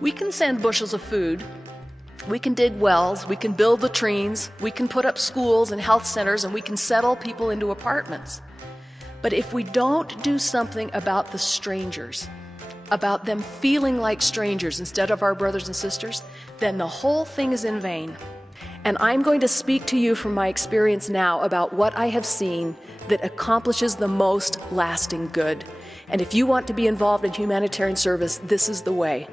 We can send bushels of food, we can dig wells, we can build latrines, we can put up schools and health centers, and we can settle people into apartments. But if we don't do something about the strangers, about them feeling like strangers instead of our brothers and sisters, then the whole thing is in vain. And I'm going to speak to you from my experience now about what I have seen that accomplishes the most lasting good. And if you want to be involved in humanitarian service, this is the way.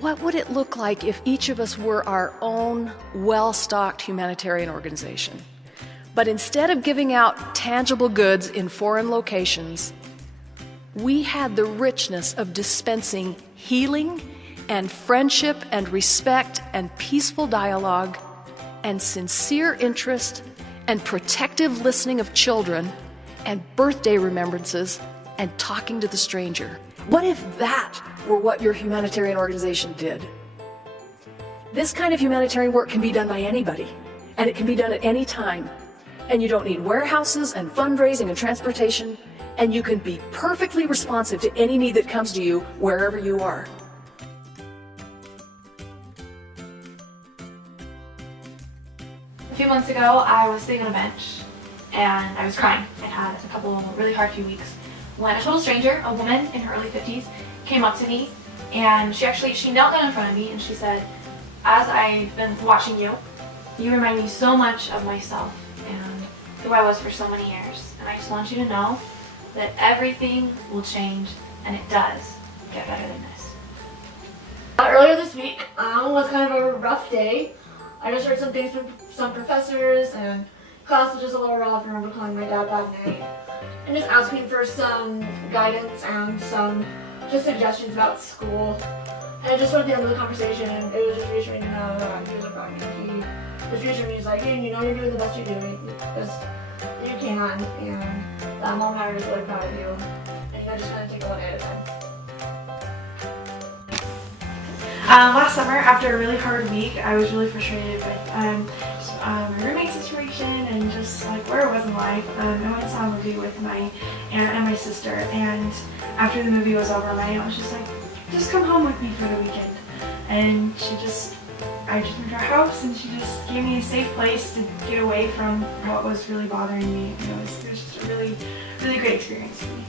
What would it look like if each of us were our own well-stocked humanitarian organization? But instead of giving out tangible goods in foreign locations, we had the richness of dispensing healing and friendship and respect and peaceful dialogue and sincere interest and protective listening of children and birthday remembrances and talking to the stranger. What if that were what your humanitarian organization did? This kind of humanitarian work can be done by anybody, and it can be done at any time. And you don't need warehouses and fundraising and transportation, and you can be perfectly responsive to any need that comes to you wherever you are. A few months ago, I was sitting on a bench and I was crying. I'd had a couple really hard few weeks when a total stranger, a woman in her early 50s, came up to me, and she knelt down in front of me and she said, "As I've been watching you, you remind me so much of myself and who I was for so many years. And I just want you to know that everything will change, and it does get better than this." Earlier this week was kind of a rough day. I just heard some things from some professors, and class was just a little rough. I remember calling my dad that night and just asking for some guidance and some just suggestions about school. And I just went at the end of the conversation, and it was just reassuring to know that he was a friend. He was reassuring me. He's like, "Hey, you know you're doing the best you're doing because you can, and that mom and I are just really proud of you. And you just kind of take it one day at a time." Last summer, after a really hard week, I was really frustrated with my roommate situation and just like where I was in life. I went and saw a movie with my aunt and my sister, and after the movie was over, my aunt was just like, "Just come home with me for the weekend." And I just went to her house, and she just gave me a safe place to get away from what was really bothering me. It was just a really, really great experience for me.